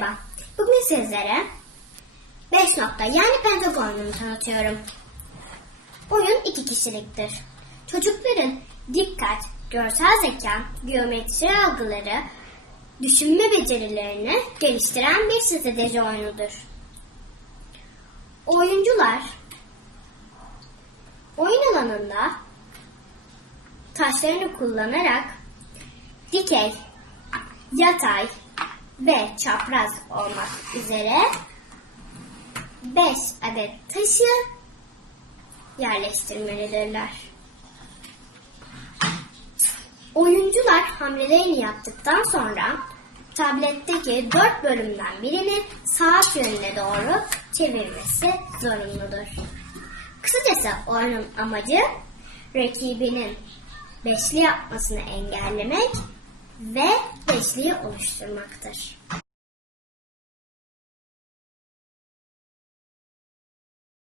Merhaba. Bugün sizlere 5 nokta yani pentagon oyununu tanıtıyorum. Oyun iki kişiliktir. Çocukların dikkat, görsel zeka, geometri algıları, düşünme becerilerini geliştiren bir strateji oyunudur. Oyuncular oyun alanında taşlarını kullanarak dikey, yatay ve çapraz olmak üzere 5 adet taşı yerleştirmelidirler. Oyuncular hamlelerini yaptıktan sonra tabletteki dört bölümden birini saat yönüne doğru çevirmesi zorunludur. Kısacası oyunun amacı rakibinin beşli yapmasını engellemek ve beşliği oluşturmaktır.